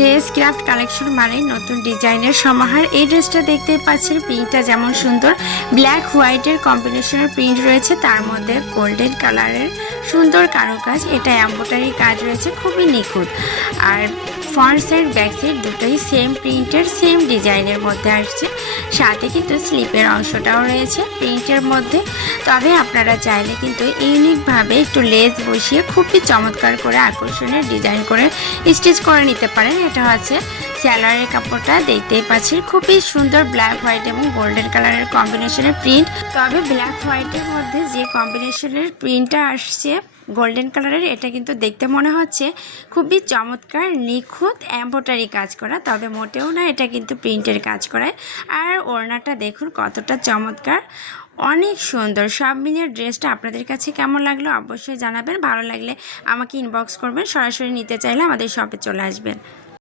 JS craft collection মানে নতুন ডিজাইনের সমাহার। এই ড্রেসটা দেখতে পাচ্ছেন, প্রিন্টটা যেমন সুন্দর, ব্ল্যাক হোয়াইটের কম্বিনেশনের প্রিন্ট রয়েছে, তার মধ্যে গোল্ডেন কালারের সুন্দর কারুকাজ, এটা এমব্রয়ডারি কাজ রয়েছে, খুবই নিখুঁত। আর ফ্রন্ট সাইড ব্যাক সাইড দুটোই সেম প্রিন্টের সেম ডিজাইনের মধ্যে আসছে, সাথে কিন্তু স্লিপের অংশটাও রয়েছে প্রিন্টের মধ্যে। তবে আপনারা চাইলে কিন্তু ইউনিকভাবে একটু লেস বসিয়ে খুবই চমৎকার করে আকর্ষণীয় ডিজাইন করে স্টিচ করে নিতে পারেন। এটা হচ্ছে স্যালোয়ারের কাপড়টা, দেখতেই পাচ্ছি খুবই সুন্দর ব্ল্যাক হোয়াইট এবং গোল্ডেন কালারের কম্বিনেশনের প্রিন্ট। তবে ব্ল্যাক হোয়াইটের মধ্যে যে কম্বিনেশনের প্রিন্টটা আসছে গোল্ডেন কালারের, এটা কিন্তু দেখতে মনে হচ্ছে খুবই চমৎকার নিখুঁত এমব্রয়ডারি কাজ করা, তবে মোটেও না, এটা কিন্তু প্রিন্টের কাজ করায়। আর ওড়নাটা দেখুন কতটা চমৎকার, অনেক সুন্দর। সব মিলিয়ে ড্রেসটা আপনাদের কাছে কেমন লাগলো অবশ্যই জানাবেন। ভালো লাগলে আমাকে ইনবক্স করবেন, সরাসরি নিতে চাইলে আমাদের শপে চলে আসবেন।